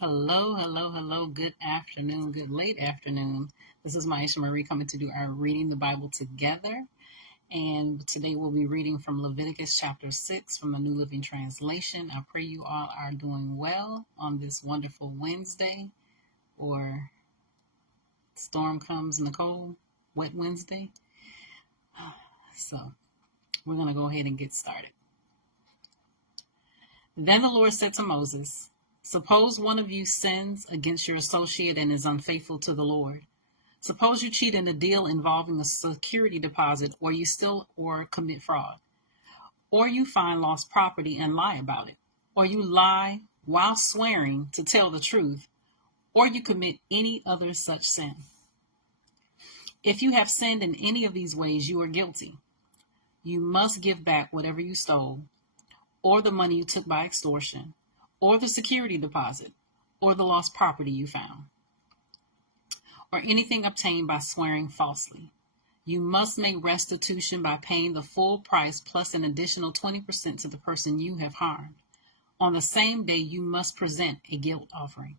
Hello, hello, hello. Good afternoon, good late afternoon. This is Myesha Marie coming to do our Reading the Bible Together. And today we'll be reading from Leviticus Chapter 6 from the New Living Translation. I pray you all are doing well on this wonderful Wednesday, or storm comes in the cold, wet Wednesday. So we're going to go ahead and get started. Then the Lord said to Moses, "Suppose one of you sins against your associate and is unfaithful to the Lord. Suppose you cheat in a deal involving a security deposit, or you steal or commit fraud, or you find lost property and lie about it, or you lie while swearing to tell the truth, or you commit any other such sin. If you have sinned in any of these ways, you are guilty. You must give back whatever you stole, or the money you took by extortion, or the security deposit, or the lost property you found, or anything obtained by swearing falsely. You must make restitution by paying the full price plus an additional 20% to the person you have harmed. On the same day, you must present a guilt offering.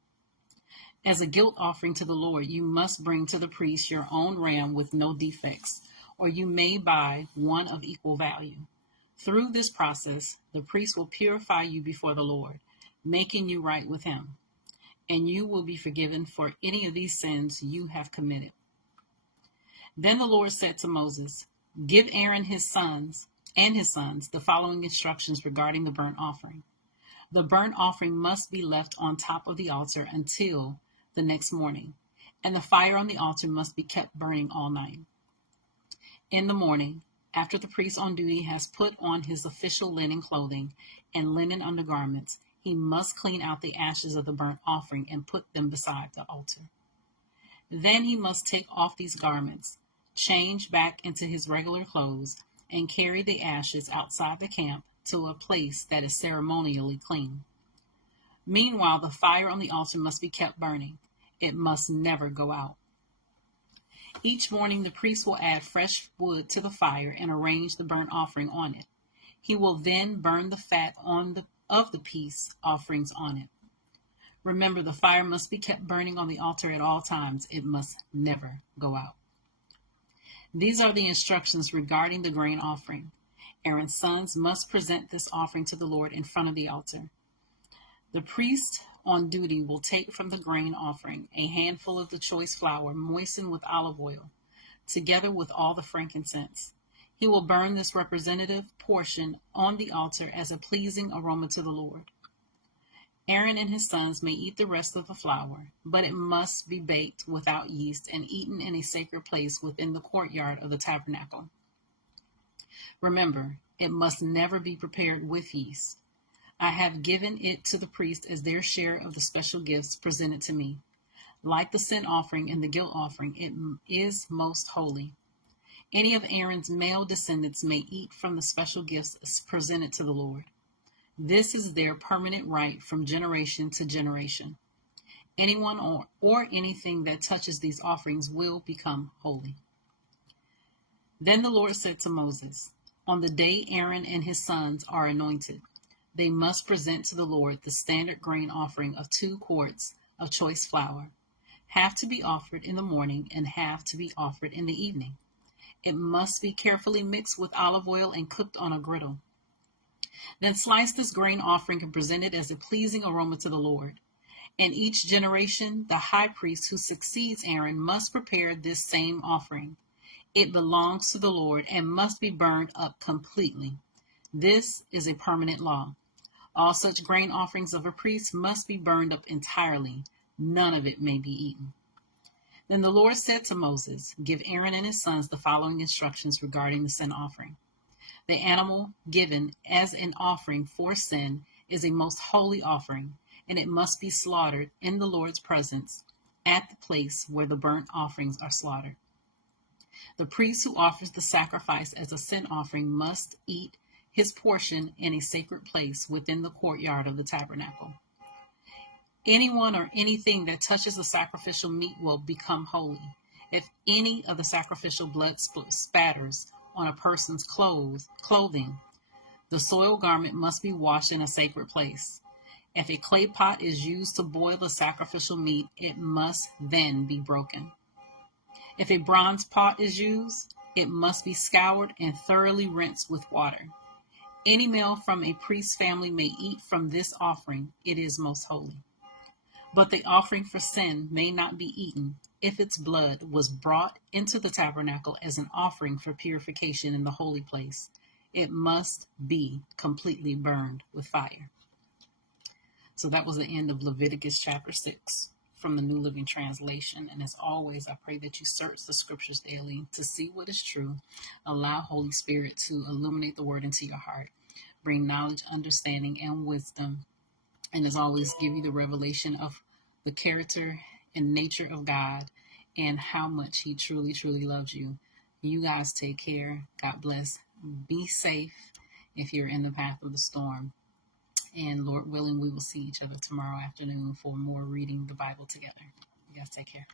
As a guilt offering to the Lord, you must bring to the priest your own ram with no defects, or you may buy one of equal value. Through this process, the priest will purify you before the Lord, making you right with him, and you will be forgiven for any of these sins you have committed." Then the Lord said to Moses, "Give Aaron and his sons the following instructions regarding the burnt offering. The burnt offering must be left on top of the altar until the next morning, and the fire on the altar must be kept burning all night. In the morning, after the priest on duty has put on his official linen clothing and linen undergarments, he must clean out the ashes of the burnt offering and put them beside the altar. Then he must take off these garments, change back into his regular clothes, and carry the ashes outside the camp to a place that is ceremonially clean. Meanwhile, the fire on the altar must be kept burning. It must never go out. Each morning, the priest will add fresh wood to the fire and arrange the burnt offering on it. He will then burn the fat of the peace offerings on it. Remember, the fire must be kept burning on the altar at all times. It must never go out." These are the instructions regarding the grain offering. Aaron's sons must present this offering to the Lord in front of the altar. The priest on duty will take from the grain offering a handful of the choice flour moistened with olive oil, together with all the frankincense. He will burn this representative portion on the altar as a pleasing aroma to the Lord. Aaron and his sons may eat the rest of the flour, but it must be baked without yeast and eaten in a sacred place within the courtyard of the tabernacle. Remember, it must never be prepared with yeast. I have given it to the priest as their share of the special gifts presented to me. Like the sin offering and the guilt offering, it is most holy. Any of Aaron's male descendants may eat from the special gifts presented to the Lord. This is their permanent right from generation to generation. Anyone or anything that touches these offerings will become holy. Then the Lord said to Moses, "On the day Aaron and his sons are anointed, they must present to the Lord the standard grain offering of 2 quarts of choice flour, half to be offered in the morning and half to be offered in the evening. It must be carefully mixed with olive oil and cooked on a griddle. Then slice this grain offering and present it as a pleasing aroma to the Lord. In each generation, the high priest who succeeds Aaron must prepare this same offering. It belongs to the Lord and must be burned up completely. This is a permanent law. All such grain offerings of a priest must be burned up entirely. None of it may be eaten." Then the Lord said to Moses, "Give Aaron and his sons the following instructions regarding the sin offering. The animal given as an offering for sin is a most holy offering, and it must be slaughtered in the Lord's presence at the place where the burnt offerings are slaughtered. The priest who offers the sacrifice as a sin offering must eat his portion in a sacred place within the courtyard of the tabernacle. Anyone or anything that touches the sacrificial meat will become holy. If any of the sacrificial blood spatters on a person's clothing, the soiled garment must be washed in a sacred place. If a clay pot is used to boil the sacrificial meat, it must then be broken. If a bronze pot is used, it must be scoured and thoroughly rinsed with water. Any male from a priest's family may eat from this offering. It is most holy. But the offering for sin may not be eaten if its blood was brought into the tabernacle as an offering for purification in the holy place. It must be completely burned with fire. So that was the end of Leviticus chapter 6 from the New Living Translation. And as always, I pray that you search the scriptures daily to see what is true. Allow Holy Spirit to illuminate the word into your heart. Bring knowledge, understanding, and wisdom. And as always, give you the revelation of the character and nature of God and how much he truly, truly loves you. You guys take care. God bless. Be safe if you're in the path of the storm. And Lord willing, we will see each other tomorrow afternoon for more reading the Bible together. You guys take care.